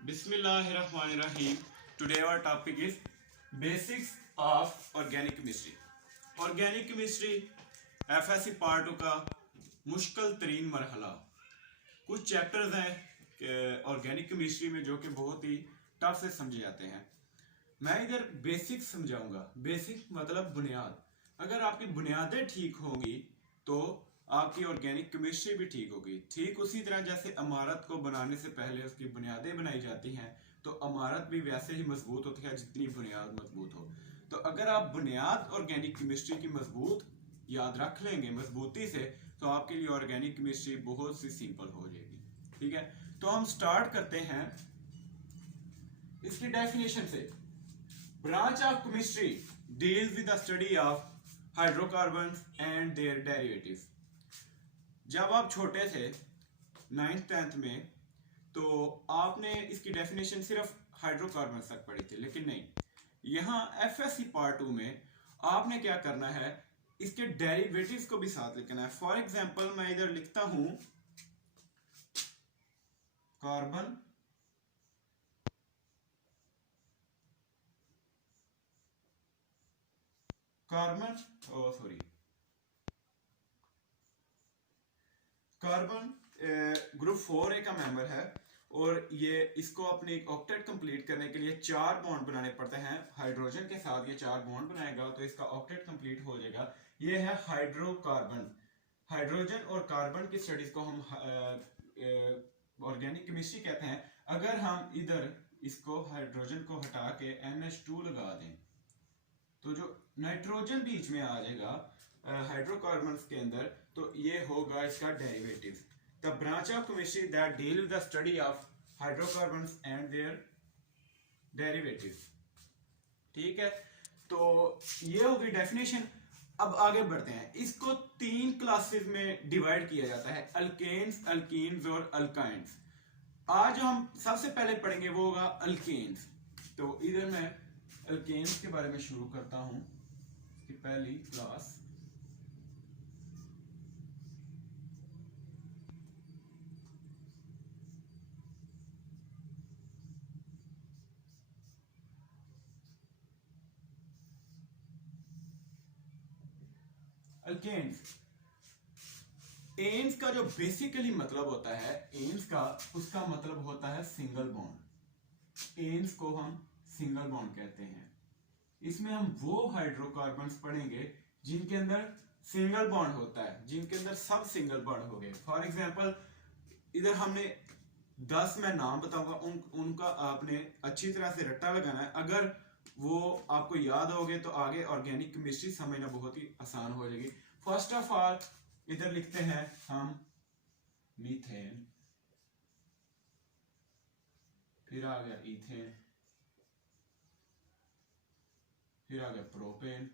Bismillahirrahmanirrahim. Today our topic is basics of organic chemistry. Organic chemistry FSC part 2 का मुश्किल तरीन मरहला। कुछ chapters हैं ऑर्गेनिक केमिस्ट्री में जो कि बहुत ही टफ से समझे जाते हैं। मैं इधर बेसिक्स समझाऊंगा। बेसिक मतलब बुनियाद। अगर आपकी बुनियादें ठीक होंगी तो आपकी ऑर्गेनिक केमिस्ट्री भी ठीक होगी। ठीक उसी तरह जैसे इमारत को बनाने से पहले उसकी बुनियादें बनाई जाती हैं तो इमारत भी वैसे ही मजबूत होती है जितनी बुनियाद मजबूत हो। तो अगर आप बुनियाद ऑर्गेनिक केमिस्ट्री की मजबूत याद रख लेंगे मजबूती से तो आपके लिए ऑर्गेनिक केमिस्ट्री बहुत सी सिंपल हो जाएगी। ठीक है, तो हम स्टार्ट करते हैं इसकी डेफिनेशन से। Branch of chemistry deals with the study of hydrocarbons and their derivatives. जब आप छोटे थे 9th 10th में तो आपने इसकी डेफिनेशन सिर्फ हाइड्रोकार्बन तक पढ़ी थी, लेकिन नहीं, यहां एफएससी पार्ट 2 में आपने क्या करना है, इसके डेरिवेटिव्स को भी साथ लिखना है। फॉर एग्जांपल मैं इधर लिखता हूं कार्बन कार्बन ग्रुप 4A का मेंबर है और ये इसको अपनी ऑक्टेट कंप्लीट करने के लिए 4 बॉन्ड बनाने पड़ते हैं। हाइड्रोजन के साथ ये 4 बॉन्ड बनाएगा तो इसका ऑक्टेट कंप्लीट हो जाएगा। ये है हाइड्रोकार्बन। हाइड्रोजन और कार्बन की स्टडीज को हम ऑर्गेनिक केमिस्ट्री कहते हैं। अगर हम इधर इसको हाइड्रोजन को हटा के NH2 लगा दें तो जो नाइट्रोजन बीच में आ जाएगा हाइड्रोकार्बन्स के अंदर, तो ये होगा इसका derivative. The branch of chemistry that deal with the study of hydrocarbons and their derivative. ठीक है, तो ये होगी डेफिनेशन। अब आगे बढ़ते हैं। इसको 3 क्लासेस में डिवाइड किया जाता है, अल्केन्स, अल्कीन्स और अल्काइंस। आज हम सबसे पहले पढ़ेंगे वो होगा अल्केन्स। तो इधर मैं अल्केन्स के बारे में शुरू करता हूं कि पहली क्लास। अल्केन्स, एन्स का जो बेसिकली मतलब होता है, एन्स का उसका मतलब होता है सिंगल बॉन्ड। एन्स को हम सिंगल बॉन्ड कहते हैं। इसमें हम वो हाइड्रोकार्बन्स पढ़ेंगे जिनके अंदर सिंगल बॉन्ड होता है, जिनके अंदर सब सिंगल बॉन्ड हो गए। फॉर एग्जांपल इधर हमने 10 मैं नाम बताऊंगा, उनका आपने अच्छी तरह से रट्टा लगाना है। अगर वो आपको याद हो गए तो आगे ऑर्गेनिक केमिस्ट्री समझना बहुत ही आसान हो जाएगी। फर्स्ट ऑफ ऑल इधर लिखते हैं हम मीथेन, फिर आ गया इथेन, फिर आ गया प्रोपेन।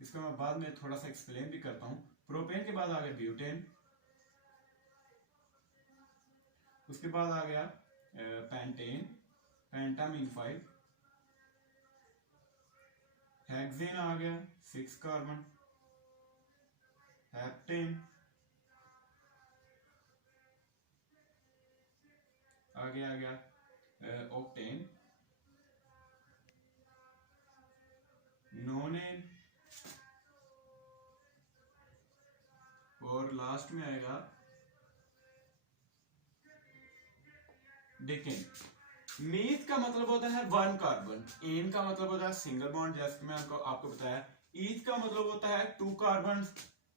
इसका मैं बाद में थोड़ा सा एक्सप्लेन भी करता हूं। प्रोपेन के बाद आ गया ब्यूटेन, उसके बाद आ गया पेंटेन, पेंटामीन 5, हेक्सेन आ गया 6 कार्बन, हेप्टेन, आगे आ गया ऑक्टेन, नोनेन और लास्ट में आएगा डेकेन। मीथ का मतलब होता है 1 कार्बन, एन का मतलब होता है सिंगल बॉन्ड जैसे मैं आपको बताया, ईथ का मतलब होता है 2 कार्बन,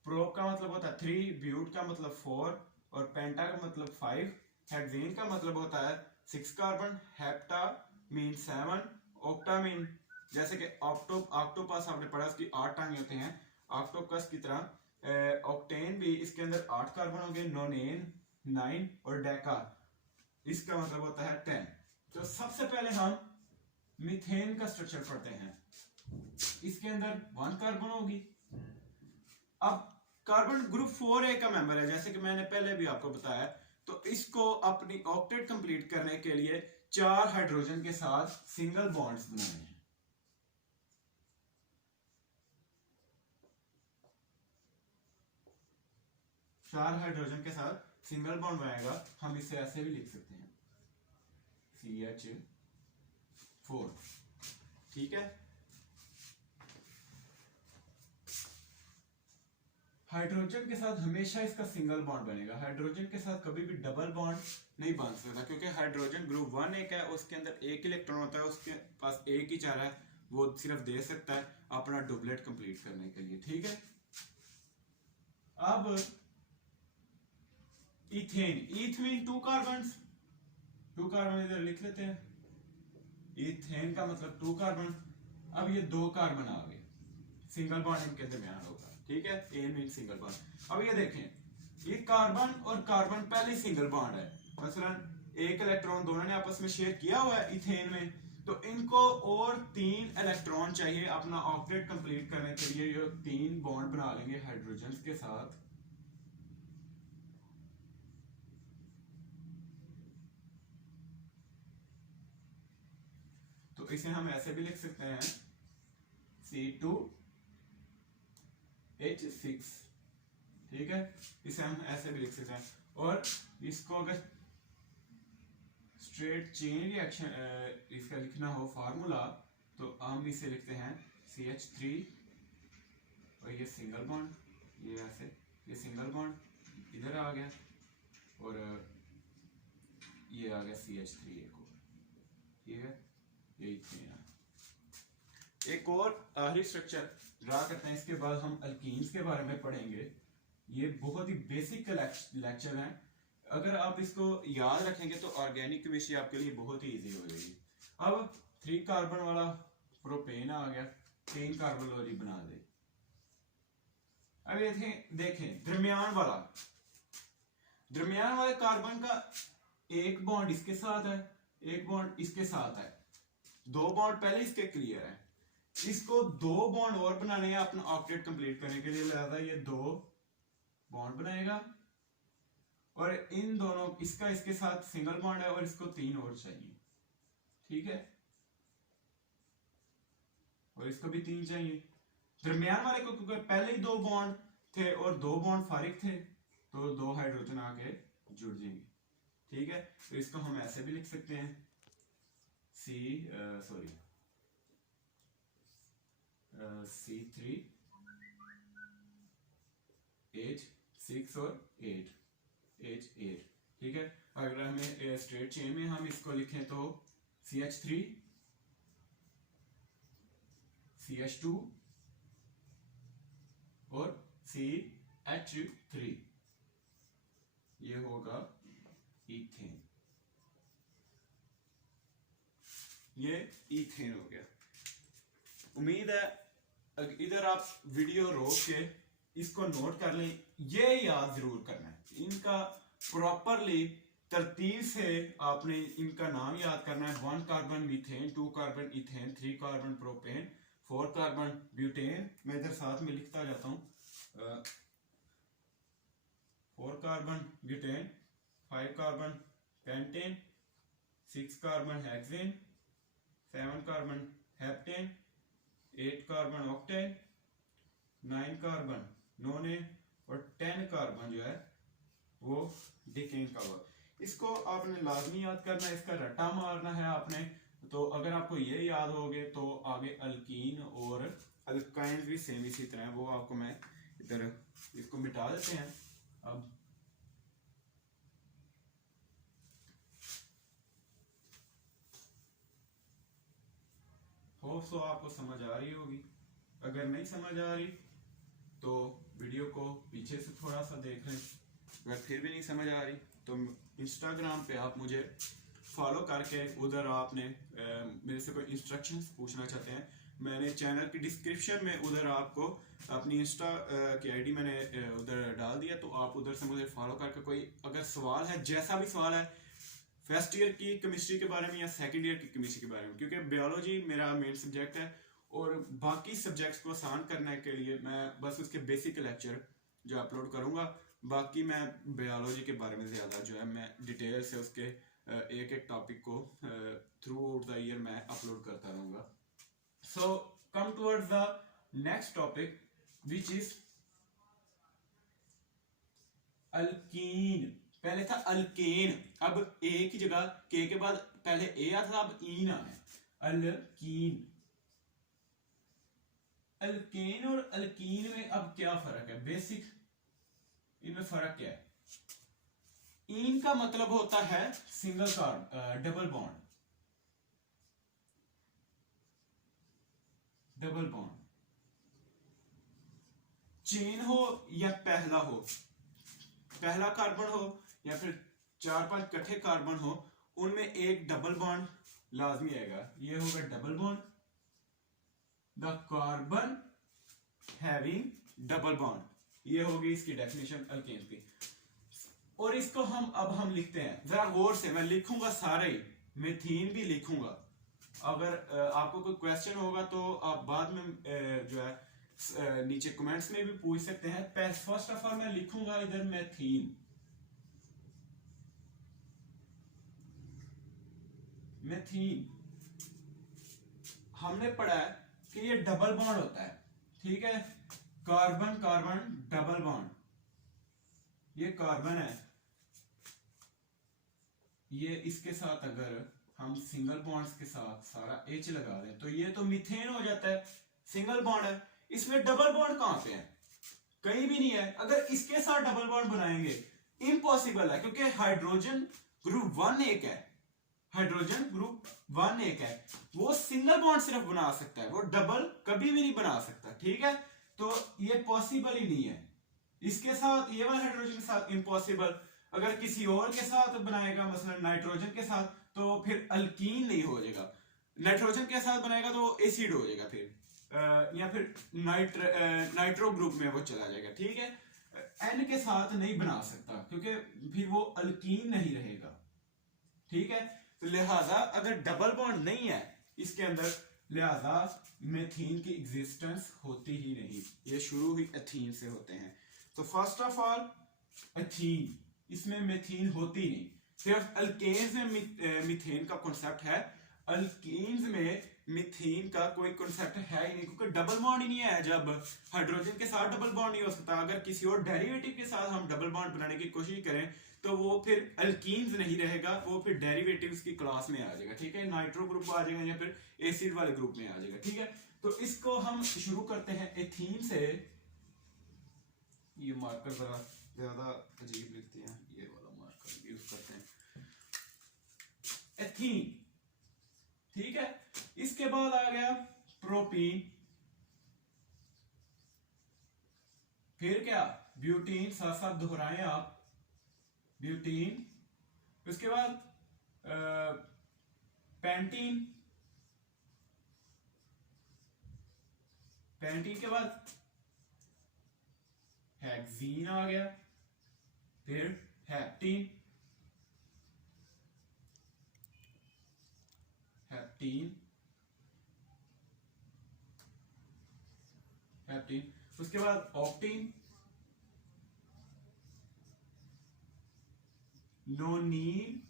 प्रोप का मतलब होता है 3, ब्यूट का मतलब 4 और पेंटा का मतलब 5, हेक्सेन का मतलब होता है 6 carbon, hepta mean 7, octa mean जैसे कि ऑक्टोपस आपने पढ़ा उसकी 8 टांगे होते हैं, ऑक्टोपस की तरह ऑक्टेन भी इसके अंदर 8 कार्बन होंगे, नोनेन 9 और डेका इसका मतलब होता है 10। तो सबसे पहले हम मीथेन का स्ट्रक्चर पढ़ते हैं। इसके अंदर 1 कार्बन होगी। अब कार्बन ग्रुप 4A का मेंबर है जैसे कि मैंने पहले भी आपको बताया, तो इसको अपनी ऑक्टेट कंप्लीट करने के लिए 4 हाइड्रोजन के साथ सिंगल बॉन्ड्स बनाने हैं। चार हाइड्रोजन के साथ सिंगल बॉन्ड बनाएगा, हम इसे ऐसे भी लिख सकते हैं CH4, ठीक है। हाइड्रोजन के साथ हमेशा इसका सिंगल बॉन्ड बनेगा, हाइड्रोजन के साथ कभी भी डबल बॉन्ड नहीं बन सकता, क्योंकि हाइड्रोजन ग्रुप 1 एक है, उसके अंदर एक इलेक्ट्रॉन होता है, उसके पास एक ही चारा है, वो सिर्फ दे सकता है अपना डुप्लेट कंप्लीट करने के लिए, ठीक है। अब इथेन, इथमीन 2 कार्बन, 2 कार्बन इधर लिख लेते हैं, इथेन का मतलब 2 कार्बन। अब ये 2 कार्बन आ गए, सिंगल बॉन्ड इनके दरमियान होगा, ठीक है, ए मीन सिंगल बॉन्ड। अब ये देखें, ये कार्बन और कार्बन पहले सिंगल बॉन्ड है, मसलन एक इलेक्ट्रॉन दोनों ने आपस में शेयर किया हुआ है इथेन में, तो इनको और 3 इलेक्ट्रॉन चाहिए अपना ऑक्टेट कंप्लीट करने के लिए, ये 3 बॉन्ड बना लेंगे हाइड्रोजन के साथ। तो इसे हम ऐसे भी लिख सकते हैं C2H6, ठीक है, इसे हम ऐसे भी लिख सकते हैं। और इसको अगर स्ट्रेट चेन रिएक्शन इसका लिखना हो फार्मूला, तो हम इसे लिखते हैं CH3 और ये सिंगल बॉन्ड, ये ऐसे, ये सिंगल बॉन्ड इधर आ गया और ये आ गया CH3 एक और, ठीक है, ये इथेन। एक और आखिरी स्ट्रक्चर ड्रा करते हैं, इसके बाद हम अल्कीन्स के बारे में पढ़ेंगे। ये बहुत ही बेसिक लेक्चर है, अगर आप इसको याद रखेंगे तो ऑर्गेनिक केमिस्ट्री आपके लिए बहुत ही इजी हो जाएगी। अब 3 कार्बन वाला प्रोपेन आ गया, 3 कार्बन वाली बना दे। अब ये देखें दरमियान वाले कार्बन का एक बॉन्ड इसके साथ है, एक बॉन्ड इसके साथ है, 2 बॉन्ड पहले इसके क्लियर है, इसको 2 बॉन्ड और बनाने हैं अपना ऑक्टेट कंप्लीट करने के लिए, लिहाजा ये 2 बॉन्ड बनाएगा और इन दोनों, इसका इसके साथ सिंगल बॉन्ड है और इसको 3 और चाहिए, ठीक है, और इसको भी 3 चाहिए। दरमियान वाले को क्योंकि पहले ही 2 बॉन्ड थे और 2 बॉन्ड फारिग थे, तो 2 हाइड्रोजन आके जुड़ जाएंगे, ठीक है। तो इसको हम ऐसे भी लिख सकते हैं C3H6 और 8, ठीक है। अगर हमें स्ट्रेट चेन में हम इसको लिखें तो CH3 CH2 और CH3, ये होगा इथेन, ये इथेन हो गया। उम्मीद है इधर आप वीडियो रोक के इसको नोट कर लें, ये याद जरूर करना है, इनका प्रॉपरली तरतीब से आपने इनका नाम याद करना है। 1 carbon methane, 2 carbon ethane, 3 carbon propane, 4 carbon butane, मैं इधर साथ में लिखता जाता हूं, 4 carbon butane, 5 carbon pentane, 6 carbon hexane, 7 carbon heptane, 8 carbon octane, 9 carbon नोनेन और 10 कार्बन जो है वो डिकेन का हुआ। इसको आपने लाजमी याद करना है, इसका रट्टा मारना है आपने, तो अगर आपको ये याद हो गए तो आगे अल्कीन और अल्काइन भी सेम इसी तरह है, वो आपको मैं इधर इसको मिटा देते हैं। अब होप सो आपको समझ आ रही होगी, अगर नहीं समझ आ रही तो वीडियो को पीछे से थोड़ा सा देख लें, अगर फिर भी नहीं समझ आ रही तो इंस्टाग्राम पे आप मुझे फॉलो करके उधर आपने मेरे से कोई इंस्ट्रक्शंस पूछना चाहते हैं, मैंने चैनल की डिस्क्रिप्शन में उधर आपको अपनी इंस्टा की आईडी मैंने उधर डाल दिया, तो आप उधर से मुझे फॉलो करके कोई अगर सवाल है, जैसा भी सवाल है, फर्स्ट ईयर की केमिस्ट्री के बारे में या सेकंड ईयर की केमिस्ट्री के बारे में, क्योंकि बायोलॉजी मेरा मेन सब्जेक्ट है और बाकी सब्जेक्ट्स को आसान करने के लिए मैं बस उसके बेसिक लेक्चर जो अपलोड करूंगा, बाकी मैं बायोलॉजी के बारे में ज़्यादा जो है मैं डिटेल से उसके एक एक टॉपिक को थ्रू आउट द ईयर मैं अपलोड करता रहूँगा। So come towards the next topic which is alkene, पहले था अल्केन, अब ए की जगह के बाद पहले ए आता था, अब ईन आना है, अल्कीन। अल्केन और अल्कीन में अब क्या फर्क है, बेसिक इनमें फर्क क्या है। ईन का मतलब होता है single carb, double bond, double bond. Chain हो या पहला हो, पहला कार्बन हो या फिर 4-5 इकट्ठे कार्बन हो, उनमें एक डबल बॉन्ड लाजमी आएगा। ये होगा double bond, the carbon having double bond, ये होगी इसकी डेफिनेशन अल्केन की। और इसको हम लिखते हैं, जरा गौर से, मैं लिखूंगा सारे ही, मेथीन भी लिखूंगा। अगर आपको कोई क्वेश्चन होगा तो आप बाद में जो है नीचे कमेंट्स में भी पूछ सकते हैं। फर्स्ट ऑफ ऑल मैं लिखूंगा इधर मेथीन, मेथीन हमने पढ़ा है कि ये डबल बॉन्ड होता है, ठीक है, कार्बन कार्बन डबल बॉन्ड, ये कार्बन है, ये इसके साथ अगर हम सिंगल बॉन्ड्स के साथ सारा H लगा दें तो ये तो मीथेन हो जाता है, सिंगल बॉन्ड है। इसमें डबल बॉन्ड कहां पे है, कहीं भी नहीं है। अगर इसके साथ डबल बॉन्ड बनाएंगे इम्पॉसिबल है, क्योंकि हाइड्रोजन ग्रुप 1 एक है, हाइड्रोजन ग्रुप 1 एक है, वो सिंगल बॉन्ड सिर्फ बना सकता है, वो डबल कभी भी नहीं बना सकता, ठीक है। तो ये पॉसिबल ही नहीं है। इसके साथ ये वाला हाइड्रोजन के साथ इम्पॉसिबल, अगर किसी और के साथ बनाएगा मसलन नाइट्रोजन के साथ तो फिर अल्कीन नहीं हो जाएगा, नाइट्रोजन के साथ बनाएगा तो एसिड हो जाएगा फिर, या फिर नाइट्रो ग्रुप में वो चला जाएगा, ठीक है। एन के साथ नहीं बना सकता क्योंकि फिर वो अल्कीन नहीं रहेगा, ठीक है। तो लिहाजा अगर डबल बॉन्ड नहीं है इसके अंदर, लिहाजा मेथीन की एग्जिस्टेंस होती ही नहीं, ये शुरू ही एथीन से होते हैं। तो फर्स्ट ऑफ ऑल एथीन, इसमें मेथीन होती नहीं, सिर्फ अल्केन्स में मीथेन का कॉन्सेप्ट है, अल्कीन्स में मीथेन का कोई कॉन्सेप्ट है ही नहीं, क्योंकि डबल बॉन्ड ही नहीं है। जब हाइड्रोजन के साथ डबल बॉन्ड नहीं हो सकता, अगर किसी और डेरिवेटिव के साथ हम डबल बॉन्ड बनाने की कोशिश करें तो वो फिर अल्कीन्स नहीं रहेगा, वो फिर डेरिवेटिव्स की क्लास में आ जाएगा, ठीक है, नाइट्रो ग्रुप आ जाएगा या फिर एसिड वाले ग्रुप में आ जाएगा, ठीक है। तो इसको हम शुरू करते हैं एथीन से। ये मार्कर जरा ज्यादा अजीब लिखते हैं, ये वाला मार्कर यूज करते हैं, एथीन, ठीक है। इसके बाद आ गया प्रोपीन, फिर क्या ब्यूटीन, साथ साथ दोहराएं आप, ब्यूटीन, उसके बाद पेंटीन, पेंटीन के बाद हेक्सीन आ गया, फिर हेप्टीन, हेप्टीन, हेप्टीन, उसके बाद ऑक्टीन, नोनीन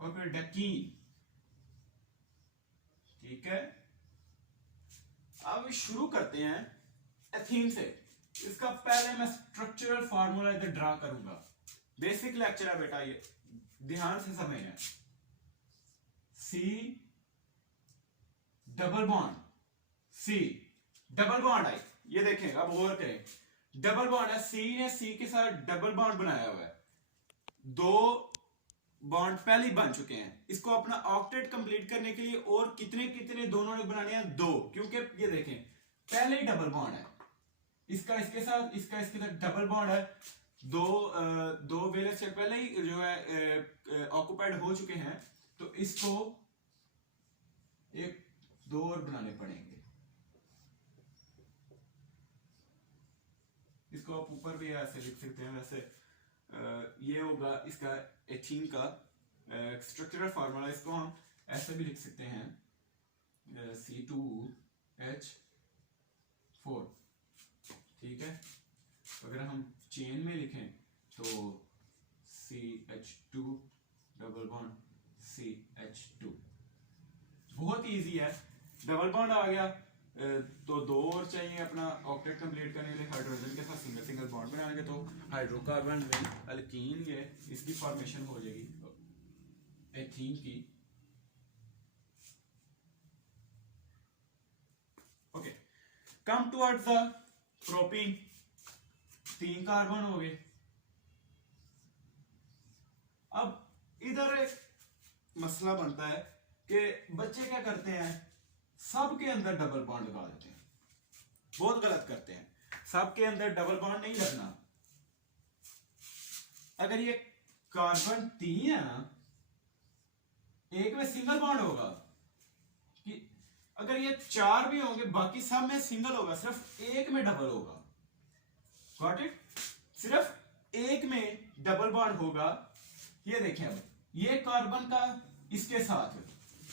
और फिर डकीन, ठीक है। अब शुरू करते हैं एथीन से। इसका पहले मैं स्ट्रक्चरल फार्मूला इधर ड्रा करूंगा, बेसिक लेक्चर है बेटा, ये ध्यान से समझना। C double bond, C double bond आई, ये देखें अब गौर करें, डबल बॉन्ड है, सी ने सी के साथ डबल बॉन्ड बनाया हुआ है, दो बॉन्ड पहले बन चुके हैं, इसको अपना ऑक्टेट कंप्लीट करने के लिए और कितने कितने दोनों ने बनाने हैं, दो, क्योंकि ये देखें पहले ही डबल बॉन्ड है, इसका इसके साथ, इसका इसके साथ डबल बॉन्ड है, दो वेलेंस से पहले ही जो है ऑक्युपाइड हो चुके हैं, तो इसको एक दो और बनाने पड़ेंगे। इसको आप ऊपर भी ऐसे लिख सकते हैं, वैसे ये होगा इसका एथीन का स्ट्रक्चरल फार्मूला, इसको हम ऐसे भी लिख सकते हैं, C2H4, ठीक है। अगर हम चेन में लिखें तो CH2 डबल बॉन्ड CH2, बहुत इजी है, डबल बॉन्ड आ गया, तो दो और चाहिए अपना ऑक्टेट कंप्लीट करने के लिए हाइड्रोजन के साथ सिंगल सिंगल बॉन्ड बनाएंगे तो हाइड्रोकार्बन में अल्कीन ये इसकी फॉर्मेशन हो जाएगी एथीन की। Okay, come towards the propene, 3 carbon हो गए। अब इधर एक मसला बनता है कि बच्चे क्या करते हैं, सबके अंदर डबल बॉन्ड लगा देते हैं, बहुत गलत करते हैं। सबके अंदर डबल बॉन्ड नहीं लगना। अगर ये कार्बन 3 है ना, एक में सिंगल बॉन्ड होगा, कि अगर ये 4 भी होंगे बाकी सब में सिंगल होगा, सिर्फ एक में डबल होगा। Got it? सिर्फ एक में डबल बॉन्ड होगा। ये देखें, अब ये कार्बन का इसके साथ,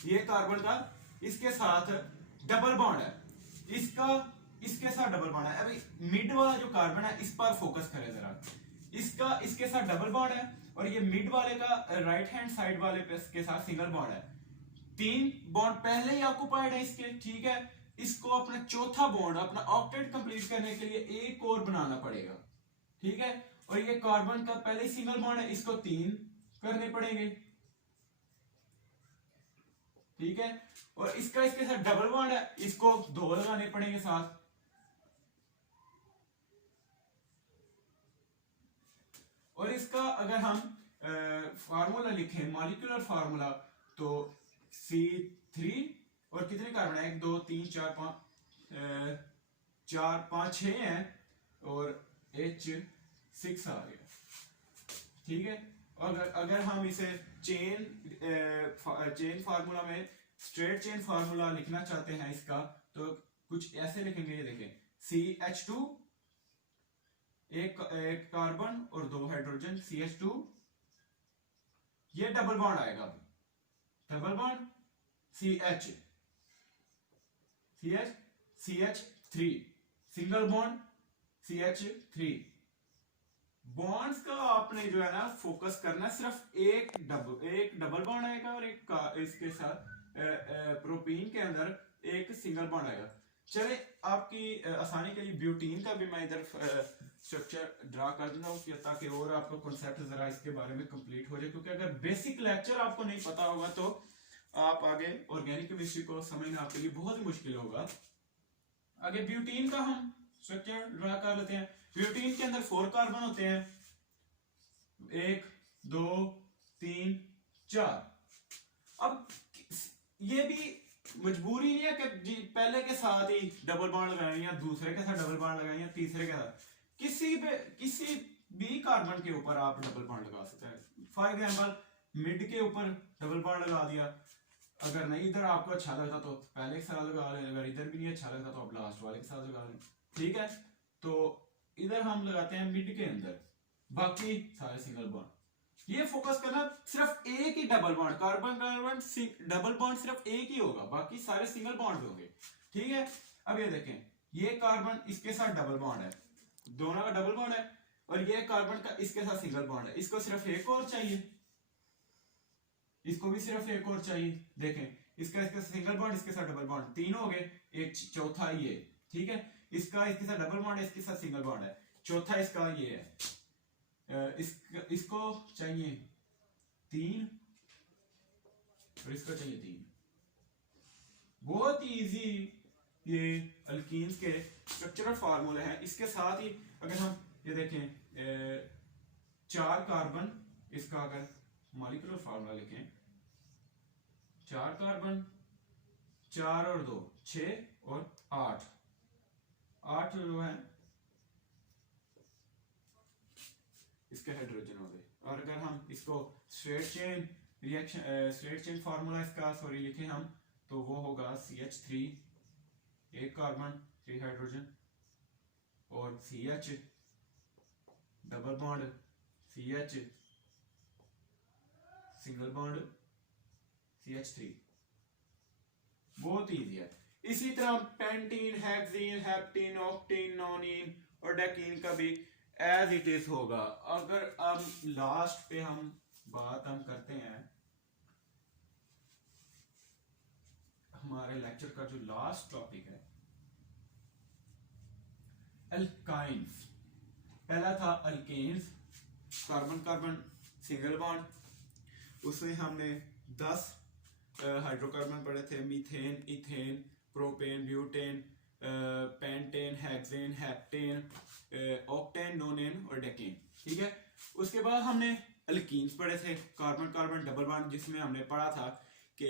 ये कार्बन का इसके साथ डबल बॉन्ड है, इसका इसके साथ डबल बॉन्ड है। अभी मिड वाला जो कार्बन है इस पर फोकस करें जरा, इसका इसके साथ डबल बॉन्ड है और ये मिड वाले का राइट हैंड साइड वाले पे के साथ सिंगल बॉन्ड है। 3 बॉन्ड पहले ही ऑक्युपाइड है इसके, ठीक है। इसको अपना चौथा बॉन्ड, अपना ऑक्टेट कंप्लीट करने के लिए एक और बनाना पड़ेगा, ठीक है। और ये कार्बन का पहले ही सिंगल बॉन्ड है, इसको 3 करने पड़ेंगे, ठीक है। और इसका इसके साथ डबल बॉन्ड है, इसको 2 लगाने पड़ेंगे साथ। और इसका अगर हम फार्मूला लिखें, मॉलिक्यूलर फार्मूला, तो C3 और कितने कार्बन है, 1 2 3 4 5 4 5 6 है और H6 आ गया, ठीक है। और अगर हम इसे चेन फार्मूला में स्ट्रेट चेन फार्मूला लिखना चाहते हैं इसका, तो कुछ ऐसे लिखेंगे। ये देखें, CH2, एक कार्बन और 2 हाइड्रोजन, CH2, ये डबल बॉन्ड आएगा, double bond CH, CH3, single bond CH3। Bonds का आपने जो है ना फोकस करना, सिर्फ एक डबल बॉन्ड आएगा और एक इसके साथ प्रोपीन के अंदर एक सिंगल बॉन्ड आएगा। चले, आपकी आसानी के लिए ब्यूटीन का भी मैं इधर स्ट्रक्चर ड्रा कर दूंगा ताकि और आपका कॉन्सेप्ट जरा इसके बारे में कंप्लीट हो जाए, क्योंकि अगर बेसिक लेक्चर आपको नहीं पता होगा तो आप आगे ऑर्गेनिक केमिस्ट्री को समझना आपके लिए बहुत ही मुश्किल होगा। आगे ब्यूटीन का हम स्ट्रक्चर ड्रा कर लेते हैं। ब्यूटीन के अंदर 4 कार्बन होते हैं, 1 2 3 4। अब ये भी मजबूरी नहीं है कि पहले के साथ ही डबल बॉन्ड लगाएं या दूसरे के साथ डबल बॉन्ड लगाएं या तीसरे के साथ, किसी भी कार्बन के ऊपर आप डबल बॉन्ड लगा सकते हैं। फॉर एग्जांपल मिड के ऊपर डबल बॉन्ड लगा दिया, अगर नहीं इधर आपको अच्छा लगता तो पहले के साथ लगा लें, अगर इधर भी नहीं अच्छा लगता तो आप लास्ट वाले के साथ लगा लें, ठीक है। तो इधर हम लगाते हैं मिड के अंदर, बाकी सारे सिंगल बॉन्ड। ये फोकस करना, सिर्फ एक ही double bond, carbon carbon double bond सिर्फ एक ही होगा, बाकी सारे सिंगल बॉन्ड होंगे, ठीक है। अब ये देखें, ये कार्बन इसके साथ डबल बॉन्ड है, दोनों का डबल बॉन्ड है, और ये कार्बन का इसके साथ सिंगल बॉन्ड है, इसको सिर्फ एक और चाहिए, इसको भी सिर्फ एक और चाहिए। देखें, इसका इसके साथ सिंगल बॉन्ड, इसके साथ डबल बॉन्ड, 3 हो गए, एक चौथा ये, ठीक है। इसका इसके साथ डबल बॉन्ड है, इसके साथ सिंगल बॉन्ड है, चौथा इसका ये है। इसको चाहिए 3 और इसको चाहिए 3। बहुत ही इजी ये अल्कीन्स के स्ट्रक्चरल फार्मूले हैं। इसके साथ ही अगर हम ये देखें 4 कार्बन, इसका अगर मॉलिक्यूलर फार्मूला लिखें, 4 कार्बन, 4 और 2 6 और 8 जो है इसके हाइड्रोजन हो गए। और अगर हम इसको straight chain reaction, straight chain formula इसका सॉरी लिखें हम, तो वो होगा CH3, 1 कार्बन 3 हाइड्रोजन, और CH double bond, CH single bond CH3। बहुत इजी है। इसी तरह पेंटीन, हेक्सीन, हेप्टीन, ऑक्टीन, नोनीन और डेकीन का भी एज इट इज होगा। अगर अब लास्ट पे हम बात करते हैं, हमारे लेक्चर का जो लास्ट टॉपिक है अल्काइंस, पहला था alkanes, carbon carbon single bond, उसमें हमने 10 हाइड्रोकार्बन पढ़े थे, methane, ethane, propane, butane, pentane, hexane, heptane, octane, nonane और डेकेन। ठीक है, उसके बाद हमने अल्कीन्स पढ़े थे, कार्बन कार्बन डबल बॉन्ड, जिसमें हमने पढ़ा था कि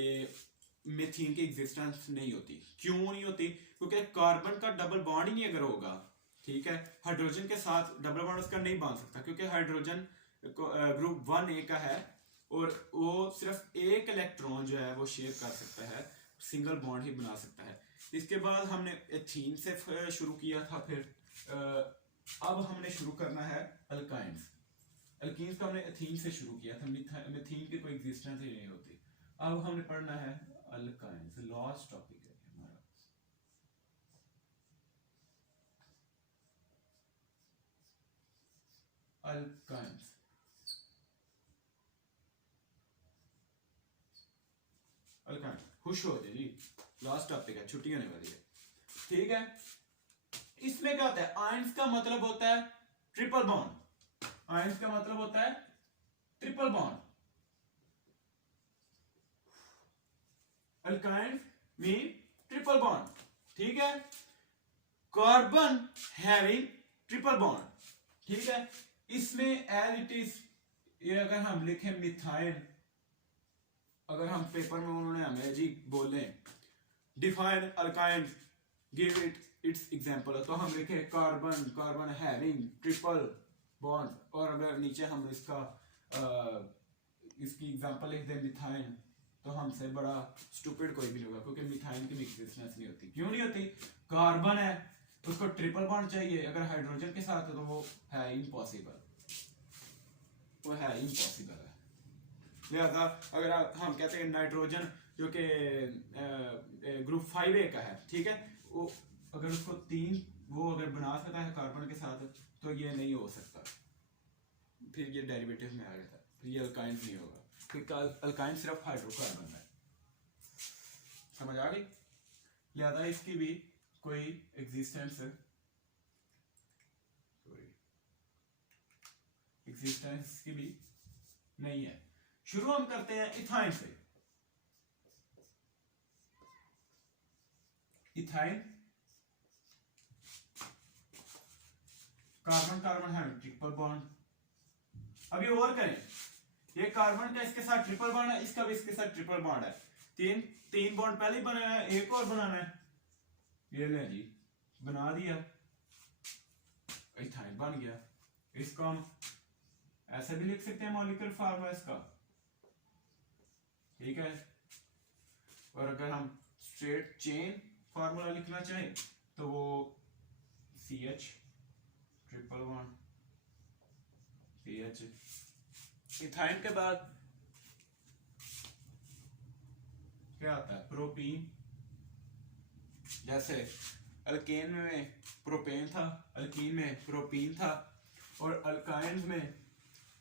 मीथेन की एग्जिस्टेंस नहीं होती। क्यों नहीं होती? क्योंकि कार्बन का डबल बॉन्ड ही नहीं अगर होगा, ठीक है, हाइड्रोजन के साथ डबल बॉन्ड उसका नहीं बांध सकता, क्योंकि हाइड्रोजन ग्रुप 1A का है और वो सिर्फ एक इलेक्ट्रॉन जो है वो शेयर कर सकता है, सिंगल बॉन्ड ही बना सकता है। इसके बाद हमने एथीन से शुरू किया था, फिर अब हमने शुरू करना है अल्काइंस। अल्कीन्स का हमने एथीन से शुरू किया था, मीथेन की कोई एग्जिस्टेंस ही नहीं होती। अब हमने पढ़ना है अल्काइंस, लास्ट टॉपिक है हमारा। अल्काइंस, अल्काइंस, खुश हो जी, लास्ट टॉपिक है, छुट्टी होने वाली है। ठीक है, इसमें क्या होता है? आयंस का मतलब होता है ट्रिपल बॉन्ड, आयंस का मतलब होता है triple bond. Alkynes mean triple bond. ठीक है, कार्बन हैविंग ट्रिपल बॉन्ड। ठीक है, इसमें एज इट इज, ये अगर हम लिखें मिथाइल, अगर हम पेपर में उन्होंने हमें जी बोले define alkyne give it it's example, तो हम लिखे carbon carbon having triple bond, और अगर नीचे हम इसका इसकी एग्जांपल लिख दें मिथाइन, तो हमसे बड़ा स्टूपिड कोई भी नहीं होगा, क्योंकि मिथाइन की भी एग्जिस्टेंस नहीं होती। क्यों नहीं होती? कार्बन है, उसको ट्रिपल बॉन्ड चाहिए, अगर हाइड्रोजन के साथ है तो वो है इम्पॉसिबल, वो है इम्पॉसिबल है। लिहाजा अगर हम कहते हैं नाइट्रोजन जो कि ग्रुप 5A का है, ठीक है, वो अगर उसको 3 वो अगर बना सकता है कार्बन के साथ, तो ये नहीं हो सकता, फिर ये डेरिवेटिव में आ जाता है, फिर ये अल्काइन नहीं होगा, क्योंकि अल्काइन सिर्फ हाइड्रोकार्बन है। समझ आ गई? लिहाजा इसकी भी कोई एग्जिस्टेंस की भी नहीं है। शुरू हम करते हैं इथाइन से। इथाइन, कार्बन कार्बन है ट्रिपल बॉन्ड। अभी और करें, ये कार्बन का इसके साथ ट्रिपल बॉन्ड है, इसका भी इसके साथ ट्रिपल बॉन्ड है, तीन बॉन्ड पहले ही बनाया है, एक और बनाना है, ये ले जी बना दिया, इथाइन बन गया। इसको हम ऐसे भी लिख सकते हैं मॉलिक्यूलर फार्मूला इसका, ठीक है, और अगर हम स्ट्रेट चेन फार्मूला लिखना चाहें तो वो CH triple bond CH। Ethyne के बाद क्या आता है? प्रोपीन। जैसे अल्केन में प्रोपेन था, अल्कीन में प्रोपीन था, और अल्काइंस में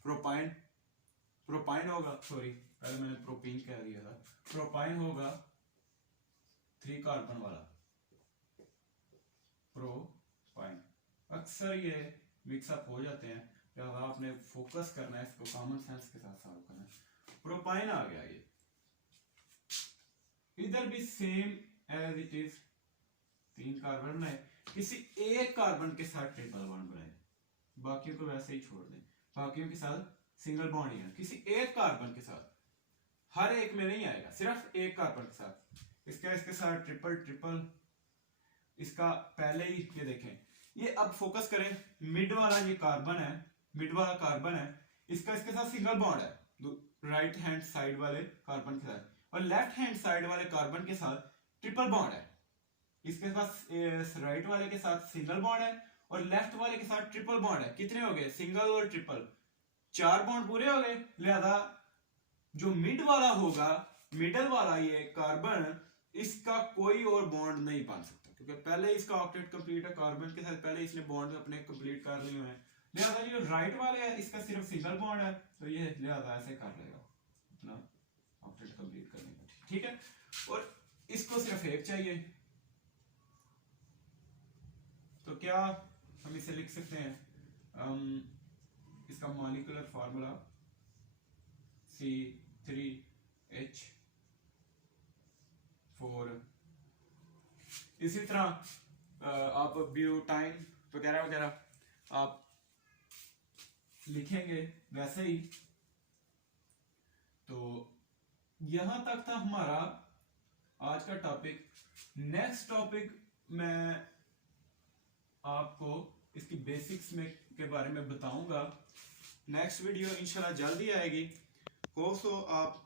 प्रोपाइन होगा, सॉरी पहले मैंने प्रोपीन कह दिया था, प्रोपाइन होगा 3 कार्बन वाला प्रोपाइन। अक्सर ये मिक्सअप हो जाते हैं, जब आपने फोकस करना है, इसको कॉमन सेंस के साथ सॉल्व करना है। प्रोपाइन आ गया, ये इधर भी same as it is, 3 carbon बनाए, किसी एक कार्बन के साथ ट्रिपल बॉन्ड बनाए, बाकियों को वैसे ही छोड़ दें, बाकियों के साथ सिंगल बॉन्ड ही है, किसी एक कार्बन के साथ, हर एक में नहीं आएगा, सिर्फ एक कार्बन के साथ। इसके साथ ट्रिपल ट्रिपल, इसका पहले ही ये देखें, ये अब फोकस करें, मिड वाला ये कार्बन है, मिड वाला कार्बन है, इसका इसके साथ सिंगल बॉन्ड है राइट हैंड साइड वाले कार्बन के साथ, और लेफ्ट हैंड साइड वाले कार्बन के साथ ट्रिपल बॉन्ड है। इसके पास राइट वाले के साथ सिंगल बॉन्ड है और लेफ्ट वाले के साथ ट्रिपल बॉन्ड है। कितने हो गए? सिंगल और ट्रिपल, 4 बॉन्ड पूरे हो गए। लिहाजा जो मिड वाला होगा, मिडल वाला ये कार्बन, इसका कोई और बॉन्ड नहीं बन सकता, क्योंकि पहले इसका ऑक्टेट कंप्लीट है, कार्बन के साथ पहले इसने बॉन्ड अपने कंप्लीट कर लिए हैं। लिहाजा जो राइट वाले है, इसका सिर्फ सिंगल बॉन्ड है, तो ये लिहाजा ऐसे कर लेगा अपना ऑक्टेट कंप्लीट करने का, ठीक है। और इसको सिर्फ एक चाहिए, तो क्या हम इसे लिख सकते हैं, इसका मॉलिक्यूलर फार्मूला C3H4। इसी तरह आप ब्यूटाइन वगैरह वगैरह आप लिखेंगे वैसे ही। तो यहां तक था हमारा आज का टॉपिक। नेक्स्ट टॉपिक मैं आपको इसकी बेसिक्स में के बारे में बताऊंगा। नेक्स्ट वीडियो इंशाल्लाह जल्दी आएगी। होप सो आप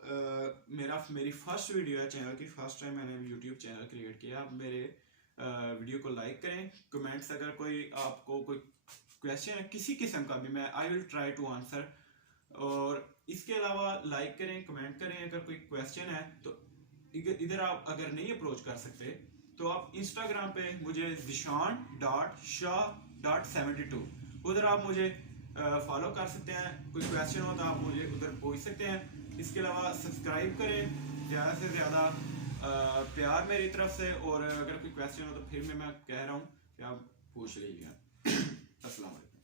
मेरी फर्स्ट वीडियो है चैनल की, फर्स्ट टाइम मैंने यूट्यूब चैनल क्रिएट किया। आप मेरे वीडियो को लाइक करें, कमेंट्स अगर कोई आपको कोई क्वेश्चन है किसी किस्म का भी, मैं I will try to answer. और इसके अलावा लाइक करें, कमेंट करें। अगर कोई क्वेश्चन है तो इधर आप अगर नहीं अप्रोच कर सकते तो आप इंस्टाग्राम पे मुझे zishan.shah.72 उधर आप मुझे फॉलो कर सकते हैं। कोई क्वेश्चन हो तो आप मुझे उधर पूछ सकते हैं। इसके अलावा सब्सक्राइब करें, ज़्यादा से ज़्यादा प्यार मेरी तरफ से। और अगर कोई क्वेश्चन हो तो फिर मैं कह रहा हूँ कि आप पूछ लीजिएगा। अस्सलाम वालेकुम।